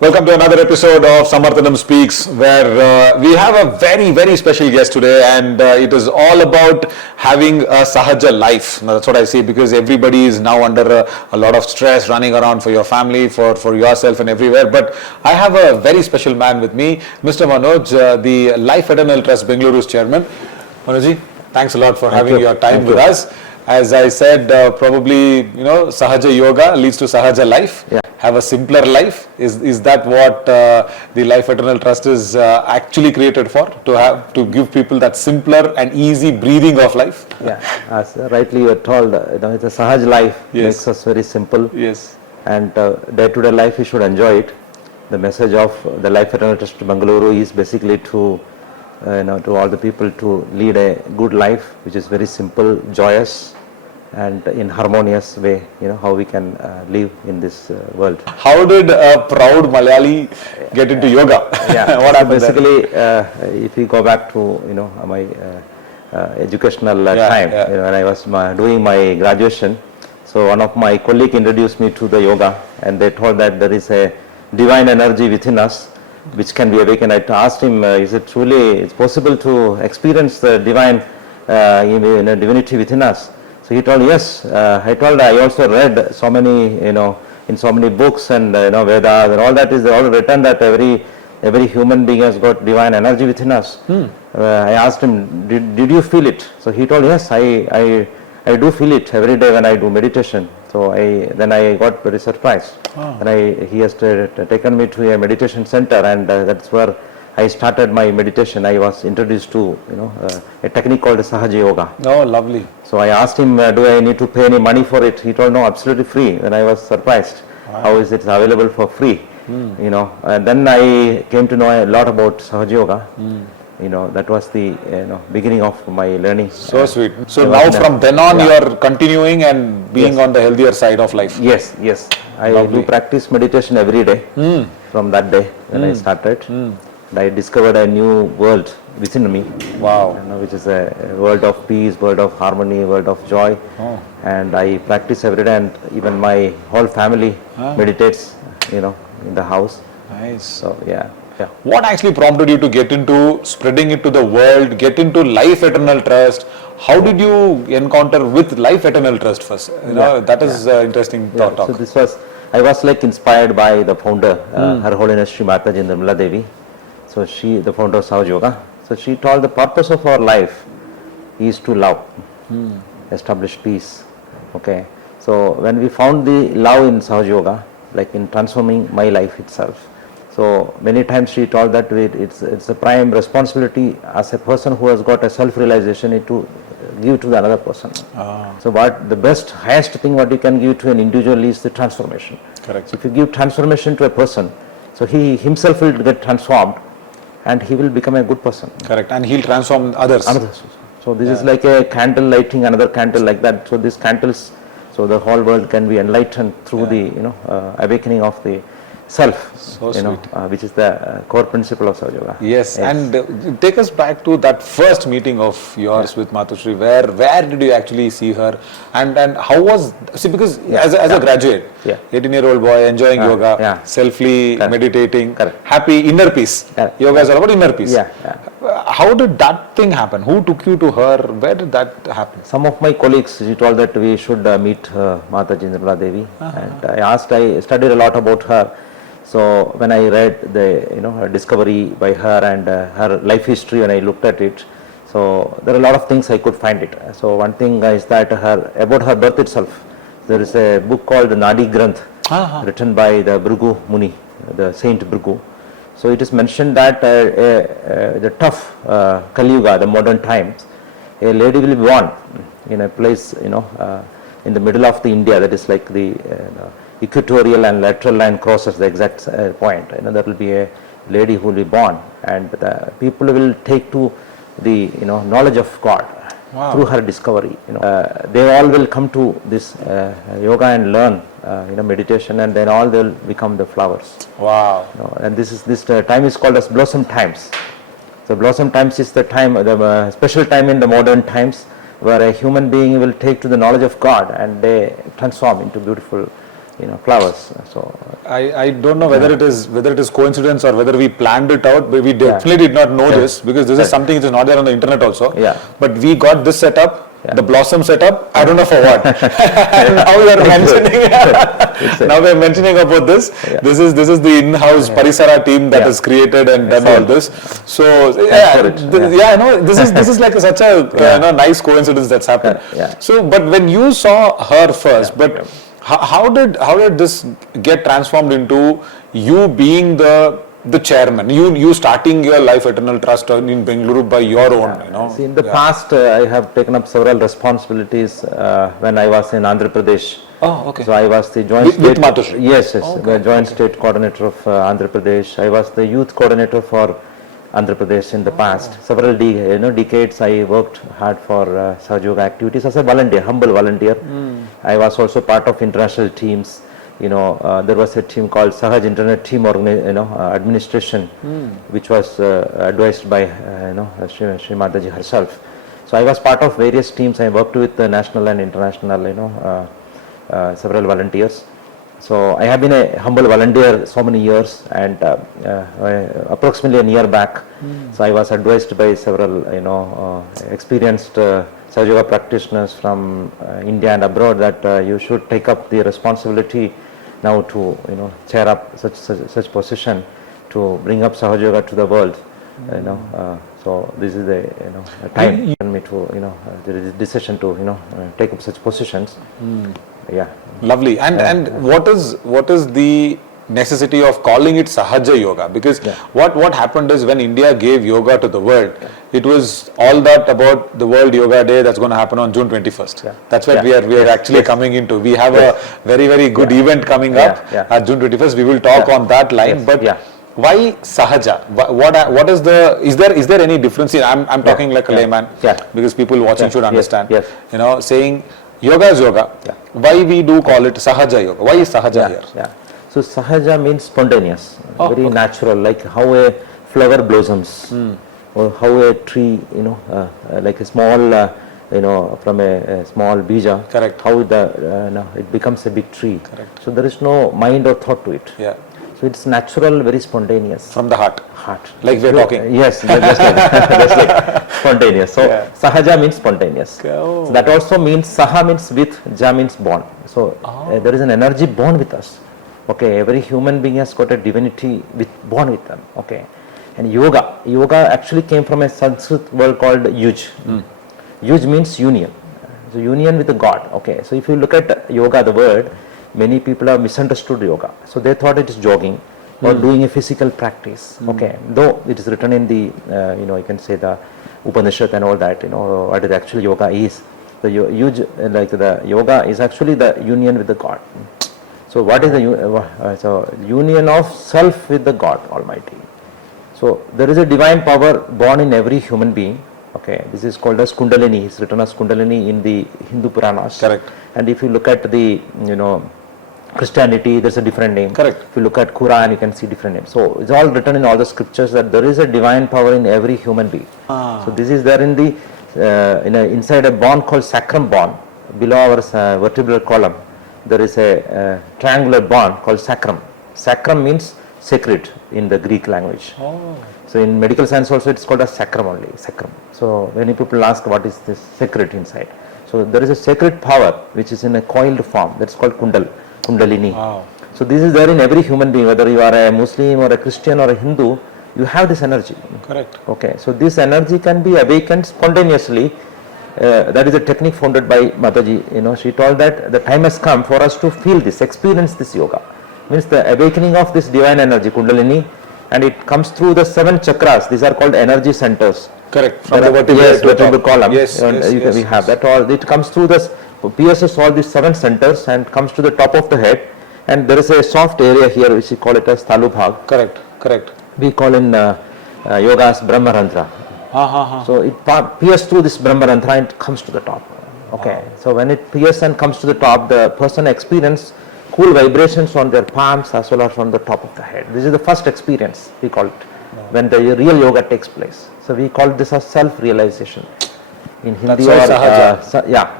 Welcome to another episode of Samarthanam Speaks, where we have a very, very special guest today, and it is all about having a Sahaja life. Now, that's what I see, because everybody is now under a lot of stress, running around for your family, for yourself and everywhere. But I have a very special man with me, Mr. Manoj, the Life Eternal Trust Bengaluru's chairman. Manojji, thanks a lot for having your time with us. As I said, probably, Sahaja Yoga leads to Sahaja life. Yeah. Have a simpler life. Is that what the Life Eternal Trust is actually created for? To give people that simpler and easy breathing of life? Yeah, as rightly you are told, it's a Sahaj life. Yes. Makes us very simple. Yes. And day-to-day life, we should enjoy it. The message of the Life Eternal Trust Bengaluru is basically to all the people to lead a good life, which is very simple, joyous, and in harmonious way, how we can live in this world. How did a proud Malayali get into yoga? Yeah. What happened basically, if we go back to my educational time, when I was doing my graduation, so one of my colleagues introduced me to the yoga, and they told that there is a divine energy within us which can be awakened. I asked him, is it truly it's possible to experience the divine divinity within us? So he told, yes. I told, I also read so many, in so many books and Vedas and all that is all written that every human being has got divine energy within us. I asked him, did you feel it? So he told, yes, I do feel it every day when I do meditation. So then I got very surprised. And he has taken me to a meditation center, and that's where I started my meditation. I was introduced to a technique called Sahaja Yoga. Oh, lovely. So I asked him, do I need to pay any money for it? He told, no, absolutely free. And I was surprised. Wow. How is it available for free? And then I came to know a lot about Sahaja Yoga. That was the beginning of my learning. So sweet. So now from then on you are continuing and being on the healthier side of life. Yes. I do practice meditation every day from that day when I started. And I discovered a new world within me. Wow. Which is a world of peace, world of harmony, world of joy. And I practice every day, and even my whole family meditates, in the house. Nice. So yeah. What actually prompted you to get into spreading it to the world, get into Life Eternal Trust? How did you encounter with Life Eternal Trust first? That is interesting talk. So I was like inspired by the founder, Her Holiness Sri Mataji Nirmala Devi. So she, the founder of Sahaja Yoga. So she told the purpose of our life is to love, establish peace. Okay. So when we found the love in Sahaja Yoga, like in transforming my life itself. So many times she told that it's a prime responsibility as a person who has got a self-realization to give to the another person. So what the best, highest thing what you can give to an individual is the transformation. Correct. So if you give transformation to a person, so he himself will get transformed and he will become a good person. Correct. And he'll transform others. So this is like a candle lighting another candle like that. So these candles, so the whole world can be enlightened through the awakening of the self, which is the core principle of Sahaja Yoga. Yes, and take us back to that first meeting of yours with Matushri. Where did you actually see her, and how was, because as a graduate, 18-year-old boy enjoying yoga, selfly meditating, happy, inner peace. Yoga is all about inner peace. How did that thing happen? Who took you to her? Where did that happen? Some of my colleagues, she told that we should meet Mataji Nirmala Devi, and I studied a lot about her. So when I read the her discovery by her and her life history, when I looked at it, so there are a lot of things I could find it. So one thing is that about her birth itself, there is a book called the Nadi Granth, written by the Bhrigu Muni, the Saint Bhrigu. So it is mentioned that the tough Kali Yuga, the modern times, a lady will be born in a place in the middle of the India, that is like the equatorial and lateral line crosses the exact point. There will be a lady who will be born, and the people will take to the knowledge of God through her discovery. They all will come to this yoga and learn meditation, and then all they will become the flowers. Wow! And this time is called as blossom times. So blossom times is the time, the special time in the modern times, where a human being will take to the knowledge of God and they transform into beautiful flowers. So I don't know whether it is coincidence or whether we planned it out, but we definitely did not know this, because this is something which is not there on the internet also. Yeah. But we got this setup, the blossom setup. I don't know for what. And now we are mentioning. Now we are mentioning about this. Yeah. This is the in-house Parisara team that has created and done all this. So this is like such a nice coincidence that's happened. Yeah. So, but when you saw her first, how did this get transformed into you being the chairman, you starting your Life Eternal Trust in Bengaluru by your own, See, in the past, I have taken up several responsibilities when I was in Andhra Pradesh. Oh, okay. So I was the joint with Matushri? Yes, the joint state coordinator of Andhra Pradesh. I was the youth coordinator for Andhra Pradesh in the past. Several decades I worked hard for Sahaja Yoga activities as a volunteer, humble volunteer. I was also part of international teams. There was a team called Sahaja Internet Team Administration, which was advised by Sri Mataji herself. So I was part of various teams. I worked with the national and international, several volunteers. So I have been a humble volunteer so many years, and approximately a year back, so I was advised by several experienced Sahaja Yoga practitioners from India and abroad that you should take up the responsibility now to chair up such position to bring up Sahaja Yoga to the world. So this is the time for me to the decision to take up such positions. Yeah. Lovely. And what is the necessity of calling it Sahaja Yoga? Because what happened is, when India gave yoga to the world, it was all that about the World Yoga Day that's going to happen on June 21st. Yeah. That's what we are actually coming into. We have a very, very good event coming up at June 21st. We will talk on that line. But why Sahaja? What is there any difference? I'm talking like a layman, because people watching should understand. Saying yoga is yoga. Why we do call it Sahaja Yoga? Why is Sahaja here? So Sahaja means spontaneous, very natural, like how a flower blossoms, or how a tree, like a small, from a small bija, correct, how it becomes a big tree. Correct. So there is no mind or thought to it. Yeah. So it's natural, very spontaneous. From the heart. Like we're talking. Yes, just like spontaneous. So Sahaja means spontaneous. So that also means Saha means with, Ja means born. So there is an energy born with us. Okay, every human being has got a divinity born with them. Okay, and yoga actually came from a Sanskrit word called yuj. Yuj means union. So union with the God. Okay, so if you look at yoga, the word, many people have misunderstood yoga. So they thought it is jogging or doing a physical practice. Okay, though it is written in the you can say the Upanishad and all that. What it actually yoga is. The yuj, like the yoga, is actually the union with the God. So what is the union of self with the God Almighty? So there is a divine power born in every human being. Okay, this is called as Kundalini. It's written as Kundalini in the Hindu Puranas. Correct. And if you look at the Christianity, there's a different name. Correct. If you look at Quran, you can see different names. So it's all written in all the scriptures that there is a divine power in every human being. So this is there in the inside a bone called sacrum bone, below our vertebral column. There is a triangular bone called sacrum. Sacrum means sacred in the Greek language. So in medical science also it's called as sacrum only, sacrum. So many people ask what is this sacred inside. So there is a sacred power which is in a coiled form, that's called Kundalini. Wow. So this is there in every human being, whether you are a Muslim or a Christian or a Hindu, you have this energy. Correct. Okay, so this energy can be awakened spontaneously. That is a technique founded by Mataji. She told that the time has come for us to feel this, experience this yoga. Means the awakening of this divine energy, Kundalini, and it comes through the 7 chakras. These are called energy centers. Correct. From the vertebral column. Yes. We have that all. It comes through this, pierces all these 7 centers and comes to the top of the head. And there is a soft area here which we call it as Talubhag. Correct. We call in yoga as Brahmarantra. So it pierces through this Brahmarantra and it comes to the top. Okay. So when it pierces and comes to the top, the person experiences cool vibrations on their palms as well as on the top of the head. This is the first experience, we call it, when the real yoga takes place. So we call this as self-realization. In Hindi Sahaja.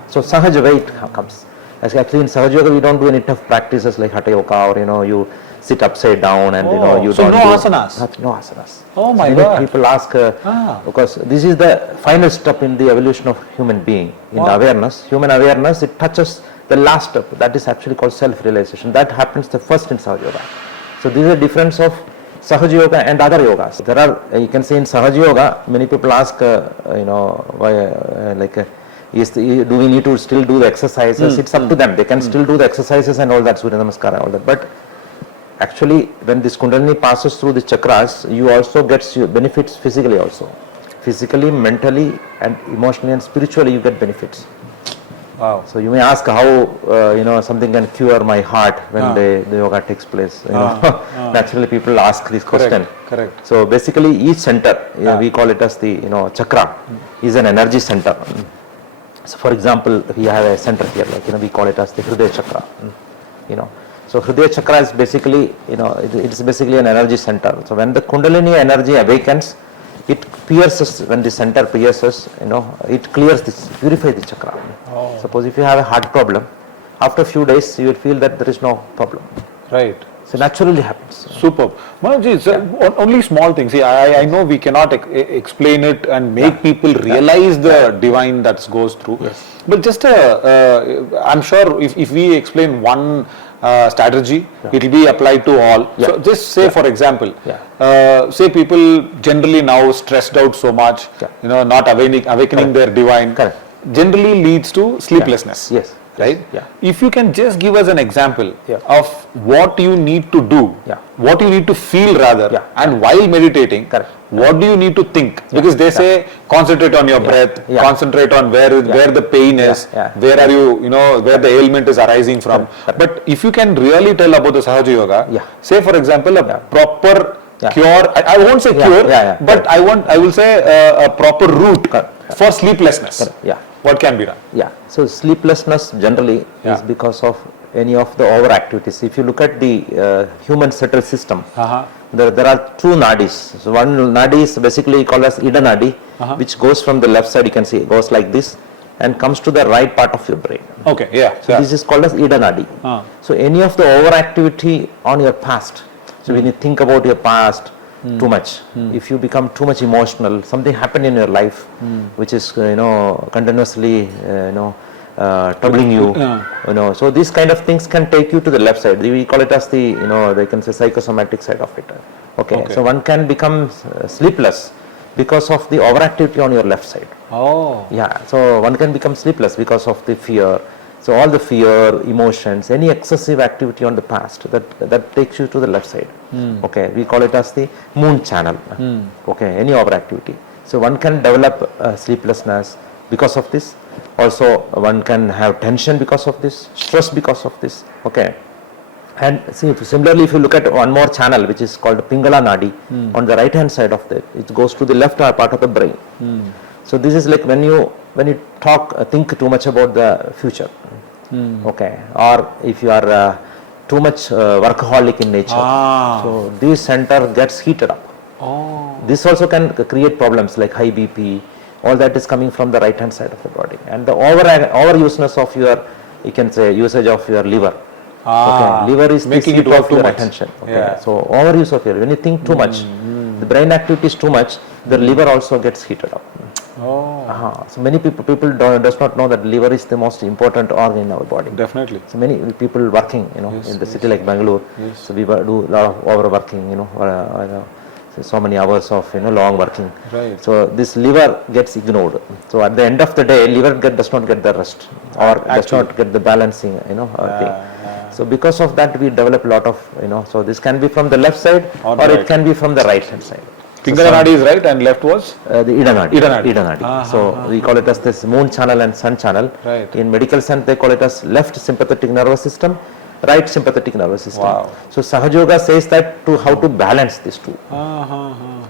so Sahaja way it comes. Actually, in Sahaja Yoga, we don't do any tough practices like Hatha Yoga or, you sit upside down and, you so don't no do... asanas? No asanas. Oh my Many God. people ask, because this is the final step in the evolution of human being, in the awareness. Human awareness, it touches the last step. That is actually called self-realization. That happens the first in Sahaja Yoga. So this is the difference of Sahaja Yoga and other yogas. There are, you can say in Sahaja Yoga, many people ask, why, do we need to still do the exercises? It's up to them. They can still do the exercises and all that, Surya Namaskara and all that. But actually, when this Kundalini passes through the chakras, you also get benefits physically also. Physically, mentally, and emotionally and spiritually, you get benefits. Wow. So you may ask how something can cure my heart when the yoga takes place. Naturally, people ask this question. Correct. So basically, each center, we call it as the chakra, is an energy center. So for example, we have a center here, like we call it as the Hridaya chakra. So Hridaya chakra is basically, it's basically an energy center. So when the Kundalini energy awakens, it pierces, when the center pierces, it clears this, purifies the chakra. Oh. Suppose if you have a heart problem, after a few days you will feel that there is no problem. Right. So naturally happens. Superb. Manoj, only small things. See, I know we cannot explain it and make people realize the divine that goes through. Yes. But just I'm sure if we explain one strategy, it will be applied to all. So just say, for example, say people generally now stressed out so much, not awakening their divine, generally leads to sleeplessness. Yes. Right? Yeah. If you can just give us an example of what you need to do, what you need to feel rather, and while meditating, what do you need to think? Because they say concentrate on your breath, concentrate on where the pain is, where are you, where the ailment is arising from. But if you can really tell about the Sahaja Yoga, say for example a proper cure, I won't say cure, but I will say a proper route for sleeplessness. What can be done? So sleeplessness generally is because of any of the over activities. If you look at the human central system, there are two nadis. So one nadi is basically called as Ida nadi, which goes from the left side, you can see it goes like this and comes to the right part of your brain. Okay, So this is called as Ida nadi. So any of the over activity on your past, so when you think about your past too much, if you become too much emotional, something happened in your life which is continuously troubling you, so these kind of things can take you to the left side. We call it as the they can say psychosomatic side of it. Okay. So one can become sleepless because of the overactivity on your left side. So one can become sleepless because of the fear. So all the fear, emotions, any excessive activity on the past, that takes you to the left side. Okay, we call it as the moon channel. Okay, any overactivity. So one can develop sleeplessness because of this. Also, one can have tension because of this, stress because of this. Okay, and see, similarly, if you look at one more channel which is called Pingala Nadi on the right hand side of it goes to the left part of the brain. So this is like when you think too much about the future. Okay, or if you are too much workaholic in nature, so this center gets heated up. This also can create problems like high BP. All that is coming from the right hand side of the body, and the overuseness of your, you can say, usage of your liver. Okay, liver is making the it seat work of too your much. attention. Okay, so overuse of your, when you think too much, the brain activity is too much, the liver also gets heated up. So many people does not know that liver is the most important organ in our body. Definitely. So many people working, in the city like Bengaluru. So we do a lot of overworking, so many hours of long working. Right. So this liver gets ignored. So at the end of the day, liver does not get the rest or does not get the balancing thing. So because of that, we develop a lot of so this can be from the left side or it can be from the right hand side. Pingala Nadi is right and left was? The Ida Nadi. Ida Nadi. So we call it as this moon channel and sun channel. Right. In medical sense, they call it as left sympathetic nervous system, right sympathetic nervous system. Wow. So Sahaja Yoga says that to how to balance these two.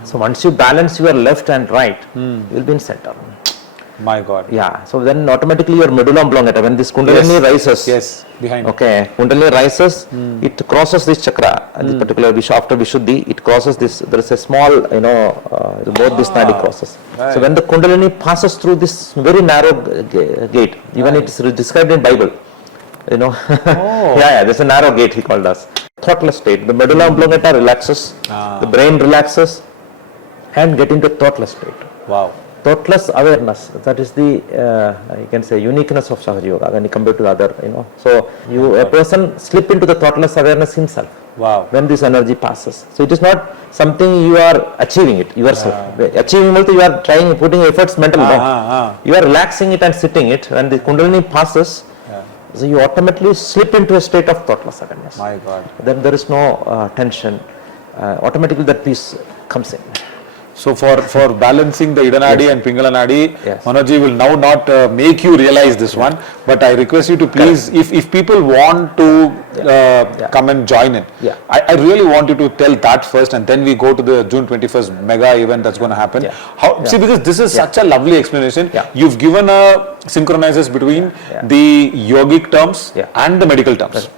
So once you balance your left and right, you will be in center. My God. So then automatically your medulla oblongata, when this Kundalini rises, behind. Okay, Kundalini rises, it crosses this chakra, this particular after Vishuddhi, it crosses this, there is a small, both this nadi crosses. Right. So when the Kundalini passes through this very narrow gate, even it is described in Bible, you know. Oh. Yeah, there's a narrow gate, he called us. Thoughtless state. The medulla oblongata relaxes, the brain relaxes, and get into thoughtless state. Wow. Thoughtless awareness, that is the, you can say, uniqueness of Sahaja Yoga when you compare to the other, you know. So, a person slip into the thoughtless awareness himself. Wow. When this energy passes. So, it is not something you are achieving it yourself. Achieving means you are trying, putting efforts mentally. You are relaxing it and sitting it. When the Kundalini passes, so you automatically slip into a state of thoughtless awareness. My God. Then there is no tension. Automatically that peace comes in. So for balancing the Idanadi and Pingala Nadi, Yes. Manojji will now not make you realize this one, but I request you to please, if people want to come and join in, I really want you to tell that first, and then we go to the June 21st mega event that's going to happen. See, because this is such a lovely explanation. You've given a synchronizes between the yogic terms and the medical terms.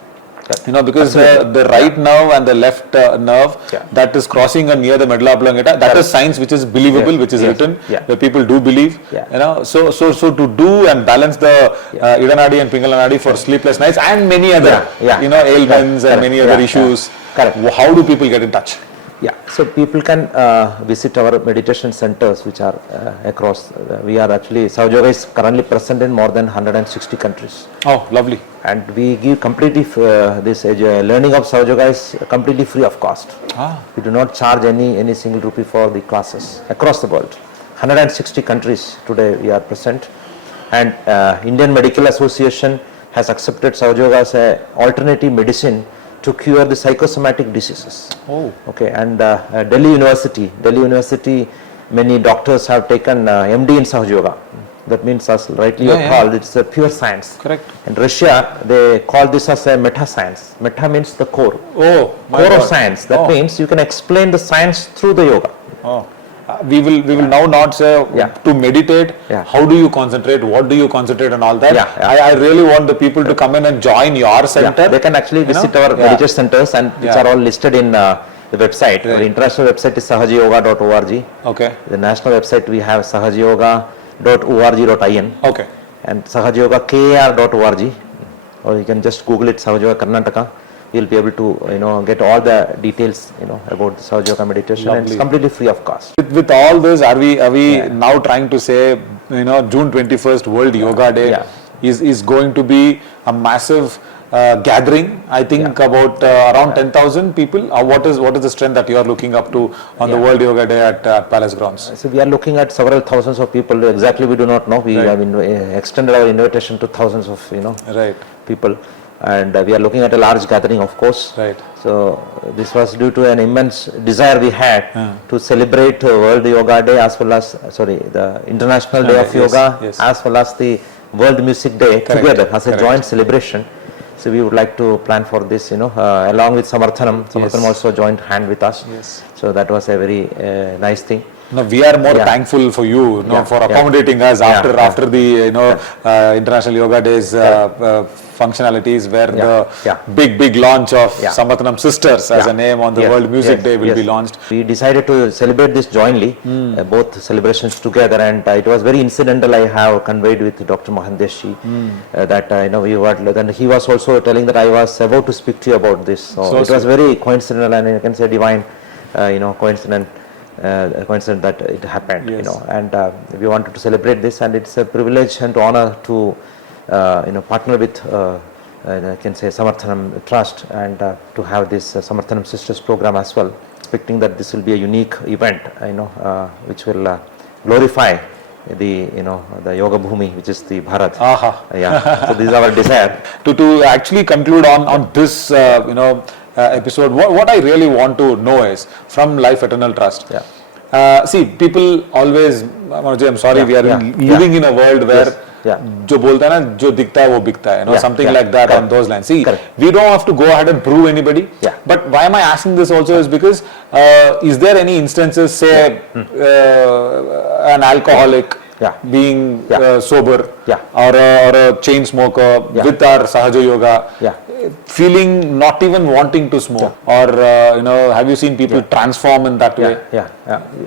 You know, because the right nerve and the left nerve that is crossing near the medulla oblongata, that is science which is believable, which is written, where people do believe. You know, so to do and balance the Idanadi and Pingala Nadi for sleepless nights and many other, you know, ailments and many other issues. How do people get in touch? Yeah, so people can visit our meditation centers which are across. We are actually, Sahaja Yoga is currently present in more than 160 countries. Oh, lovely. And we give completely, this learning of Sahaja Yoga is completely free of cost. We do not charge any single rupee for the classes across the world. 160 countries today we are present. And Indian Medical Association has accepted Sahaja Yoga as an alternative medicine to cure the psychosomatic diseases. Okay, and Delhi University, many doctors have taken MD in Sahaja Yoga. That means, as rightly you called, it's a pure science. Correct. In Russia, they call this as a meta science. Meta means the core. Oh, my core God. of science. That means you can explain the science through the yoga. We will now not say to meditate, how do you concentrate, what do you concentrate and all that. I really want the people to come in and join your center. They can actually visit our meditation centers, and which are all listed in the website. The international website is sahajayoga.org. Okay. The national website we have sahajayoga.org.in. Okay. And sahajayogakar.org, or you can just Google it, Sahaja Yoga Karnataka. You'll be able to, you know, get all the details, you know, about the Sahaja Yoga meditation. And it's completely free of cost. With all this, are we now trying to say, you know, June 21st World Yoga Day is going to be a massive gathering? I think about around 10,000 people. What is the strength that you are looking up to on the World Yoga Day at Palace Grounds? So we are looking at several thousands of people. Exactly, we do not know. We have extended our invitation to thousands of, you know, people. And we are looking at a large gathering, of course. So this was due to an immense desire we had to celebrate World Yoga Day, as well as the International Day of Yoga, as well as the World Music Day together as a joint celebration. So we would like to plan for this, you know, along with Samarthanam. Samarthanam also joined hand with us. So that was a very nice thing. No, we are more thankful for you, for accommodating us after the, you know, International Yoga Days functionalities, where the big launch of Samarthanam Sisters as a name on the World Music Day will be launched. We decided to celebrate this jointly, both celebrations together, and it was very incidental. I have conveyed with Dr. Mohandeshi that you know, we were, and he was also telling that I was about to speak to you about this. So it was very coincidental, and you can say divine, you know, coincident that it happened, you know, and we wanted to celebrate this, and it's a privilege and honor to you know, partner with I can say Samarthanam Trust, and to have this Samarthanam Sisters program as well, expecting that this will be a unique event, you know, which will glorify the, you know, the Yoga Bhumi, which is the Bharat. So this is our desire. To actually conclude on this you know, episode, what I really want to know is from Life Eternal Trust. See, people always, Manoj, I'm sorry, we are living in a world where जो बोलता है ना, जो दिखता है वो बिकता है, you know, something like that on those lines. See, we don't have to go ahead and prove anybody. But why am I asking this also is because is there any instances, say an alcoholic being sober, or a chain smoker with our Sahaja Yoga, feeling not even wanting to smoke, or you know, have you seen people transform in that way?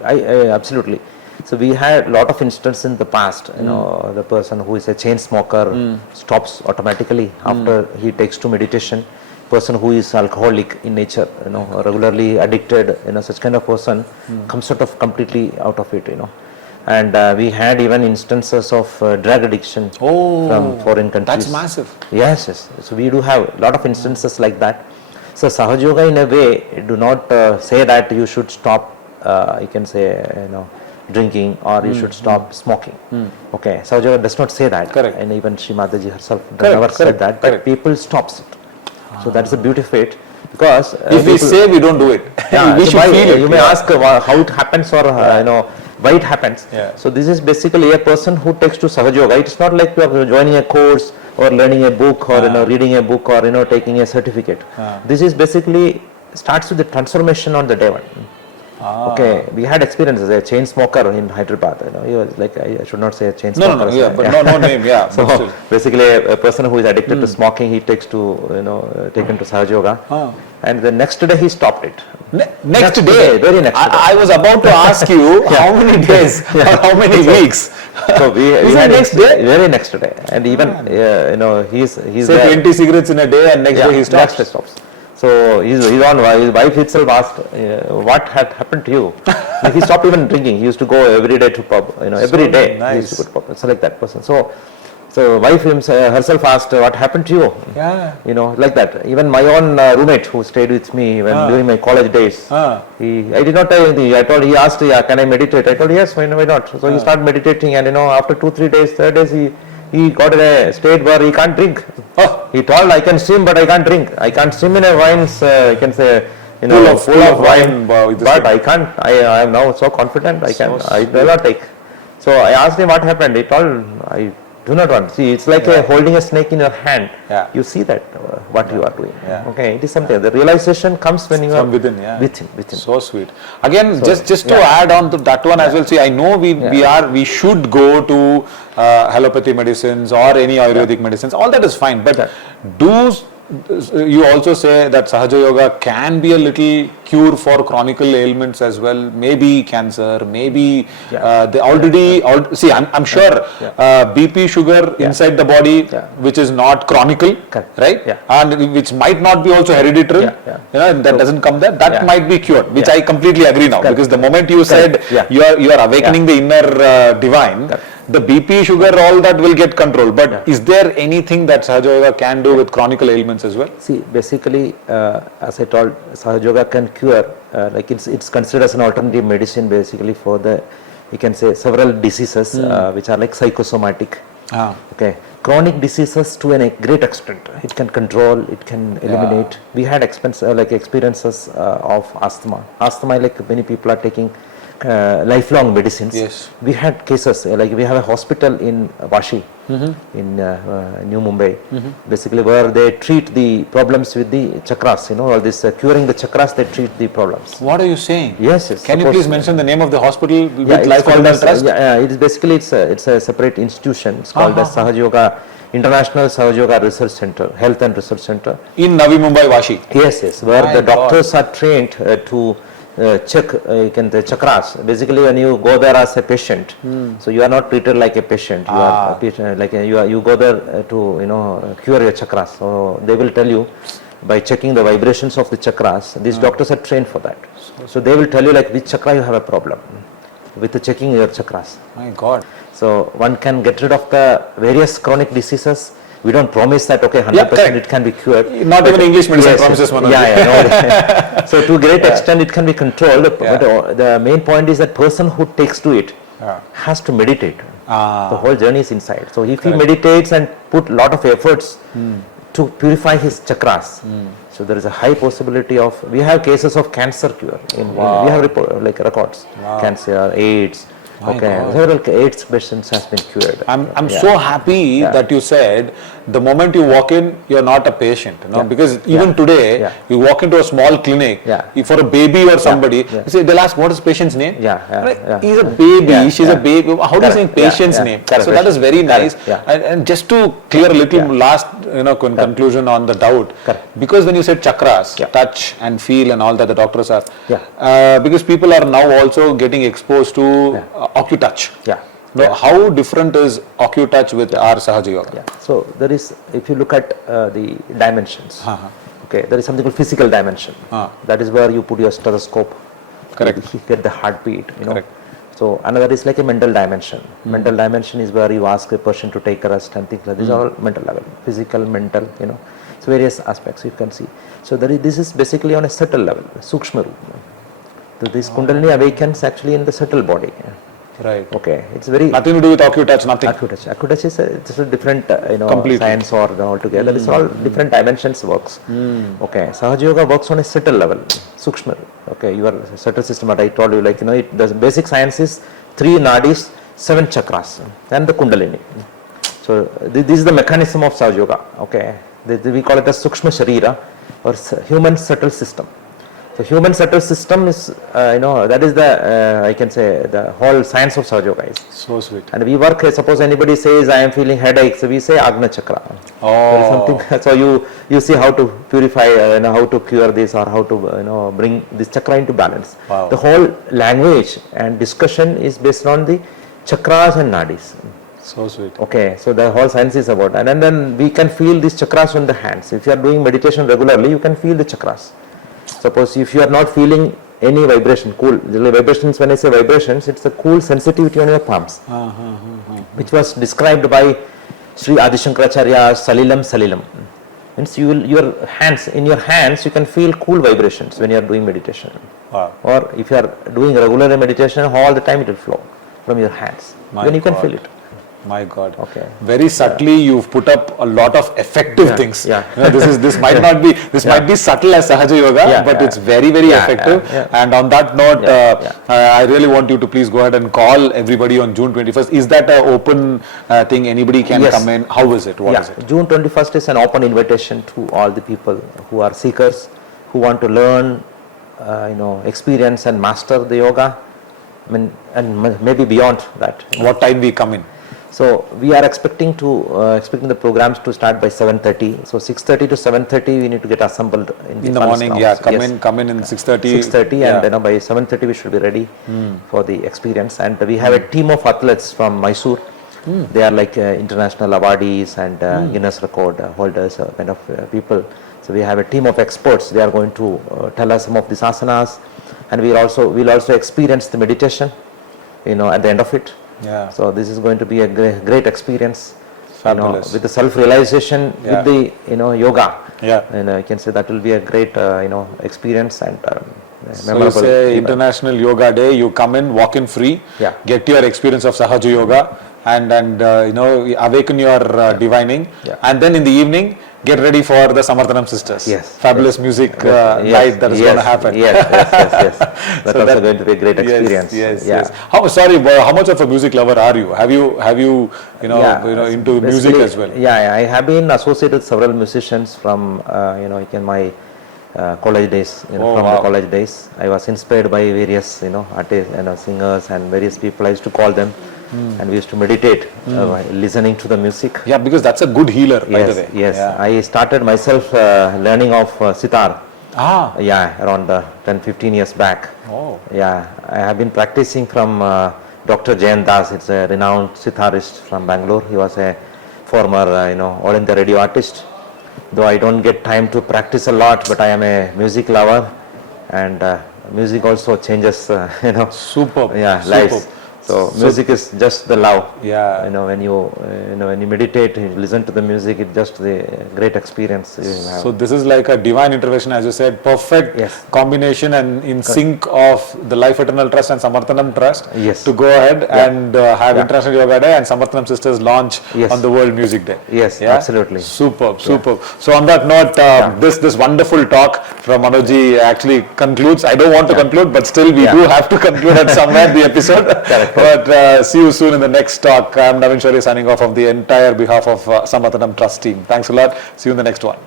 I absolutely. So we had a lot of instances in the past, the person who is a chain smoker stops automatically after he takes to meditation. Person who is alcoholic in nature, regularly addicted, such kind of person comes completely out of it, And we had even instances of drug addiction from foreign countries. That's massive. Yes, yes. So we do have a lot of instances like that. So Sahaja Yoga in a way do not say that you should stop, you can say, drinking or you should stop smoking. Okay, Sahaja Yoga does not say that. Correct. And even Shri Mataji herself never said that. But people stops it. So that is the beauty of it. Because if we say we don't do it, we should feel it. You may ask how it happens or why it happens. So this is basically a person who takes to Sahaja Yoga. It's not like you are joining a course or learning a book or reading a book or taking a certificate. This is basically starts with the transformation on the day one. Okay, we had experiences. A chain smoker in Hyderabad. He was like, I should not say a chain smoker. No name. So basically, a person who is addicted to smoking, he takes to taken to Sahaja Yoga, and the next day he stopped it. Next day, very next day. I was about to ask you how many days or how many weeks. So we had next day, very next day, and even he's say 20 cigarettes in a day, and next day he stops. Next day stops. So he's on. His wife itself asked, "What had happened to you?" He stopped even drinking. He used to go every day to pub. Every day nice. he used to go to pub. So like that person. So wife herself asked, "What happened to you?" Yeah. Like that. Even my own roommate who stayed with me during my college days, I did not tell anything. He asked, "Can I meditate?" I told, "Yes, why not?" So he started meditating, and after 2-3 days, 3rd days, he got in a state where he can't drink. He told, "I can swim, but I can't drink. I can't swim in a wines, you can say, full of wine, but I can't. I am now so confident. I never take." So I asked him what happened. He told, "I do not want." See, it's like holding a snake in your hand. Yeah. You see that what you are doing. Yeah. Okay, it is something. The realization comes when you are within. Within. So sweet. Again, just to add on to that one as well. See, I know we should go to allopathy medicines or any Ayurvedic medicines. All that is fine, but you also say that Sahaja Yoga can be a little cure for chronic ailments as well, maybe cancer, maybe they already see. I'm sure BP, sugar inside the body, which is not chronical, right? And which might not be also hereditary. That doesn't come there. That might be cured, which I completely agree now, because the moment you said you are awakening the inner divine. The BP, sugar, all that will get controlled. But is there anything that Sahaja Yoga can do with chronic ailments as well? See, basically, as I told, Sahaja Yoga can cure. Like it's considered as an alternative medicine, basically for you can say several diseases which are like psychosomatic. Okay, chronic diseases to a great extent. It can control. It can eliminate. We had experiences of asthma. Asthma, like many people are taking lifelong medicines. Yes. We had cases like we have a hospital in Vashi in New Mumbai, basically where they treat the problems with the chakras. All this curing the chakras, they treat the problems. What are you saying? Yes. Can you please mention the name of the hospital with Life called Health Trust? It is basically it's a separate institution. It's called the Sahaja Yoga International Sahaja Yoga Research Center, Health and Research Center in Navi Mumbai, Vashi. Yes, where the doctors are trained to check the chakras. Basically, when you go there as a patient, so you are not treated like a patient. You are a patient, you go there to cure your chakras. So they will tell you by checking the vibrations of the chakras. These doctors are trained for that. So they will tell you like which chakra you have a problem with checking your chakras. My God. So one can get rid of the various chronic diseases. We don't promise that 100% it can be cured. Not even English medicine promises, Manoj. So to a great extent it can be controlled. But the main point is that person who takes to it has to meditate. The whole journey is inside. So if he meditates and put lot of efforts to purify his chakras, so there is a high possibility of. We have cases of cancer cure. We have records. Cancer, AIDS. Several AIDS patients has been cured. I'm so happy that you said the moment you walk in, you're not a patient, because even today, you walk into a small clinic, for a baby or somebody, they'll ask, what is patient's name? He's a baby, she's a baby. How do you say patient's name? So that is very nice. And just to clear a little last conclusion on the doubt. Correct. Because when you said chakras, Yeah. touch and feel and all that, the doctors are. Yeah. Because people are now also getting exposed to OcuTouch. Yeah. Now, how different is OcuTouch with our Sahaja Yoga? Yeah. So there is, if you look at the dimensions, okay, there is something called physical dimension. That is where you put your stethoscope. Correct. You get the heartbeat. Correct. So another is like a mental dimension. Mental dimension is where you ask a person to take a rest and things like this. These are all mental level, physical, mental. So various aspects you can see. So this is basically on a subtle level, sukshma roop. So this Kundalini awakens actually in the subtle body. Right. Okay, it's very Nothing to do with OcuTouch, nothing. OcuTouch is it's a different Completely. science or altogether. It's all different dimensions works. Okay, Sahaja Yoga works on a subtle level, sukshma. Okay, your subtle system. What I told you, like the basic science is 3 nadis, 7 chakras, and the Kundalini. So this is the mechanism of Sahaja Yoga. Okay, we call it as sukshma sharira or human subtle system. So human subtle system is, that is the, I can say, the whole science of Sahaja Yoga is. So sweet. And we work, suppose anybody says, I am feeling headache, so we say Agna Chakra. Oh. There is something, so you see how to purify, how to cure this or how to, bring this chakra into balance. Wow. The whole language and discussion is based on the chakras and nadis. So sweet. Okay, so the whole science is about, and then we can feel these chakras on the hands. If you are doing meditation regularly, you can feel the chakras. Suppose if you are not feeling any vibration, cool, the vibrations, when I say vibrations, it's the cool sensitivity on your palms, which was described by Sri Adi Shankaracharya Salilam. Means your hands, in your hands you can feel cool vibrations when you are doing meditation. Wow. Or if you are doing regular meditation, all the time it will flow from your hands. Then you can feel it. My God. Okay. Very subtly you've put up a lot of effective things. Yeah. This might not be might be subtle as Sahaja Yoga, but it's very effective. And on that note, I really want you to please go ahead and call everybody on June 21st. Is that an open thing? Anybody can come in? How is it? What is it? June 21st is an open invitation to all the people who are seekers, who want to learn, experience and master the yoga. I mean, and maybe beyond that. What time we come in? So we are expecting the programs to start by 7:30. So 6:30 to 7:30 we need to get assembled in the morning. house. Yeah, come in 6:30. 6:30 and by 7:30 we should be ready for the experience. And we have a team of athletes from Mysore. They are like international awardees and Guinness record holders, kind of people. So we have a team of experts. They are going to tell us some of these asanas, and we'll also experience the meditation, at the end of it. Yeah. So this is going to be a great experience. Fabulous. With the self-realization, with the yoga. Yeah. I can say that will be a great experience and So memorable. you say event. International Yoga Day. You come in, walk in free. Yeah. Get your experience of Sahaja Yoga, and awaken your divining. Yeah. And then in the evening, get ready for the Samarthanam Sisters. Yes. Fabulous music night that is going to happen. Yes. That's also going to be a great experience. Yes. How much of a music lover are you? Have you into music as well? Yeah, I have been associated with several musicians from my college days. The college days, I was inspired by various artists, singers and various people. I used to call them. And we used to meditate, listening to the music. Yeah, because that's a good healer, by the way. Yes, Yeah. I started myself learning of sitar. Ah. Around 10-15 years back. Oh. Yeah, I have been practicing from Dr. Jayan Das. It's a renowned sitarist from Bengaluru. He was a former, all India radio artist. Though I don't get time to practice a lot, but I am a music lover, and music also changes, Superb. lives. So music is just the love. Yeah. When you meditate, you listen to the music, it's just the great experience you have. So this is like a divine intervention, as you said, perfect combination and in sync of the Life Eternal Trust and Samarthanam Trust to go ahead and have International Yoga Day and Samarthanam Sisters launch on the World Music Day. Yes, absolutely. Superb. So on that note, this wonderful talk from Manojji actually concludes. I don't want to conclude, but still we do have to conclude at somewhere the episode. Correct. But see you soon in the next talk. I'm Navin Shari signing off of the entire behalf of Samarthanam Trust team. Thanks a lot. See you in the next one.